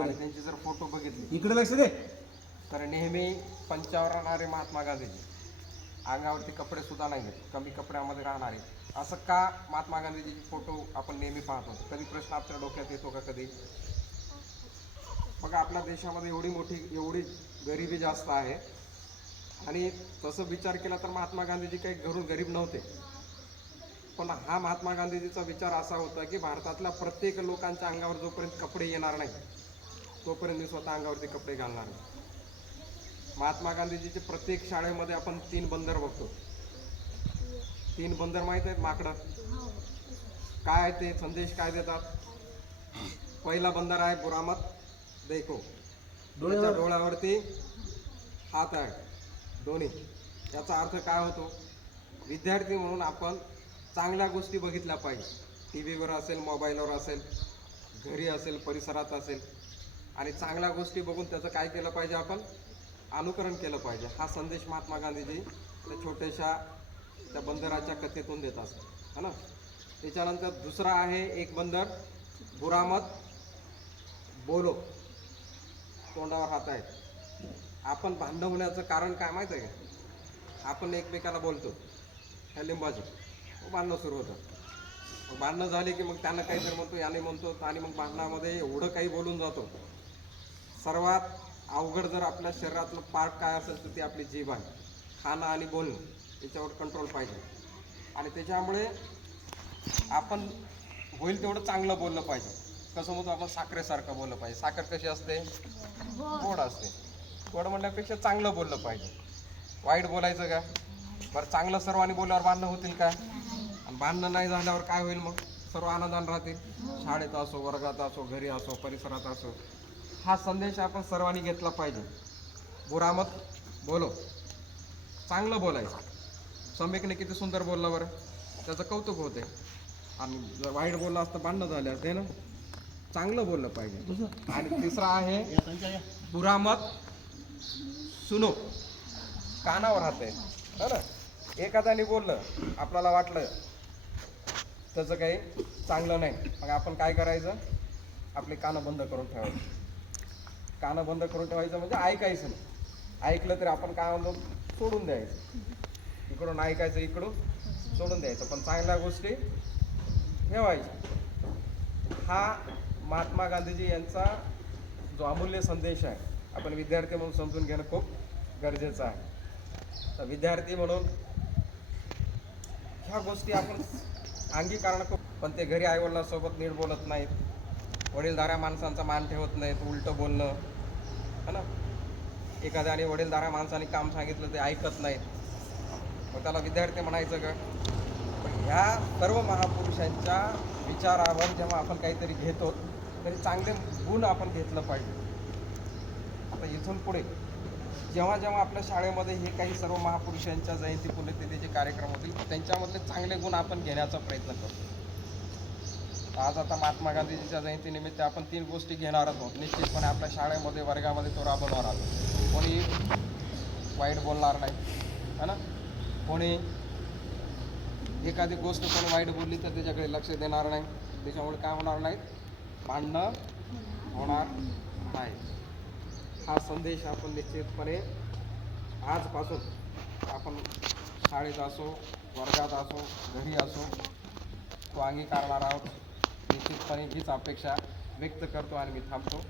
आणि बोलाय. त्यांचे जर फोटो बघितले इकडे लक्ष दे. तर नेहमी पंचावर राहणारे महात्मा गांधीजी. अंगावरती कपडे सुद्धा नाही घेत कमी कपड्यामध्ये राहणारे. असं का महात्मा गांधीजीचे फोटो आपण नेहमी पाहतो कधी प्रश्न आपल्या डोक्यात येतो का कधी? बघा आपल्या देशामध्ये एवढी मोठी एवढी गरिबी जास्त आहे. आणि तसं विचार केला तर महात्मा गांधीजी काही घरून गरीब नव्हते. पण हा महात्मा गांधीजीचा विचार असा होता की भारतातल्या प्रत्येक लोकांच्या अंगावर जोपर्यंत कपडे येणार नाही तोपर्यंत मी स्वतः अंगावरती कपडे घालणार नाही महात्मा गांधीजीचे प्रत्येक शाळेमध्ये आपण तीन बंदर बघतो. तीन बंदर माहीत आहेत माकडं? काय आहे ते? संदेश काय देतात? पहिला बंदर आहे बुरामत देखो त्याच्या डोळ्यावर डोळ्यावरती हात आहे. दोन्ही. याचा अर्थ काय होतो? विद्यार्थी म्हणून आपण चांगल्या गोष्टी बघितल्या पाहिजे. टी व्हीवर असेल मोबाईलवर असेल घरी असेल परिसरात असेल. आणि चांगल्या गोष्टी बघून त्याचं काय केलं पाहिजे आपण? अनुकरण केलं पाहिजे. हा संदेश महात्मा गांधीजी त्या छोट्याशा त्या बंदराच्या कथेतून देत असतात. है ना? त्याच्यानंतर दुसरा आहे एक बंदर बुरामत बोलो. तोंडावर हात आहे आपण भांडण होण्याचं कारण काय माहीत आहे का? आपण एकमेकाला बोलतो. ह्या लिंबाची. भांडणं सुरू होतं. मग भांडणं झाली की मग त्यांना काहीतरी म्हणतो याने म्हणतो आणि मग भांडणामध्ये एवढं काही बोलून जातो. सर्वात अवघड जर आपल्या शरीरातलं पार्ट काय असेल तर ती आपली जीभ आहे. खाणं आणि बोलणं याच्यावर कंट्रोल पाहिजे. आणि त्याच्यामुळे आपण होईल तेवढं चांगलं बोललं पाहिजे. कसं म्हणतो आपण साखरेसारखं बोललं पाहिजे. साखर कशी असते? गोड. असते. गोड म्हणण्यापेक्षा चांगलं बोललं पाहिजे. वाईट बोलायचं का? बरं चांगलं सर्वांनी बोलल्यावर भांडणं होतील का? आणि भांडणं नाही झाल्यावर काय होईल मग? सर्व आनंदाने राहतील. शाळेत असो वर्गात असो घरी असो परिसरात असो. हा संदेश आपण सर्वांनी घेतला पाहिजे. बुरामत बोलो. चांगलं बोलायचं. सम्यकने किती सुंदर बोलला बरं. त्याचं कौतुक होते. आणि जर वाईट बोललं असतं भांडणं झाले असते ना चांगलं बोललं पाहिजे. आणि तिसरा आहे बुरामत सुनो. कानावर राहते है ना? एखाद्याने बोललं आपल्याला वाटलं त्याचं काही चांगलं नाही. मग आपण काय करायचं? आपले कानं बंद करून ठेवायचं. कानं बंद करून ठेवायचं म्हणजे ऐकायचं नाही. ऐकलं तरी आपण काय म्हणतो सोडून द्यायचं. इकडून ऐकायचं इकडून सोडून द्यायचं. पण चांगल्या गोष्टी ठेवायच्या. हा महात्मा गांधीजी यांचा जो अमूल्य संदेश आहे आपण विद्यार्थी म्हणून समजून घेणं खूप गरजेचं आहे. तर विद्यार्थी म्हणून ह्या गोष्टी आपण अंगीकारणं खूप पण ते घरी आईवडिलांसोबत नीट बोलत नाहीत. वडीलधाऱ्या माणसांचा मान ठेवत नाहीत उलटं बोलणं. है ना? एखाद्याने वडीलधाऱ्या माणसाने काम सांगितलं ते ऐकत नाहीत. मग त्याला विद्यार्थी म्हणायचं का? पण ह्या सर्व महापुरुषांच्या विचारावर जेव्हा आपण काहीतरी घेतो तरी चांगले गुण आपण घेतलं पाहिजे. आता इथून पुढे जेव्हा जेव्हा आपल्या शाळेमध्ये हे काही सर्व महापुरुषांच्या जयंती पुण्यतिथीचे कार्यक्रम होतील त्यांच्यामधले चांगले गुण आपण घेण्याचा प्रयत्न करतो. आज आता महात्मा गांधीजीच्या जयंतीनिमित्त आपण तीन गोष्टी घेणार आहोत. निश्चितपणे आपल्या शाळेमध्ये वर्गामध्ये तो राबवणार आहोत. कोणी वाईट बोलणार नाही है ना? कोणी एखादी गोष्ट कोणी वाईट बोलली तर त्याच्याकडे लक्ष देणार नाही. त्याच्यामुळे काय होणार नाही? भांडणं होणार नाही. हा संदेश आपण निश्चितपणे आजपासून आपण शाळेत असो वर्गात असो घरी असो तो अंगीकारणार आहोत. निश्चितपणे हीच अपेक्षा व्यक्त करतो आणि मी थांबतो.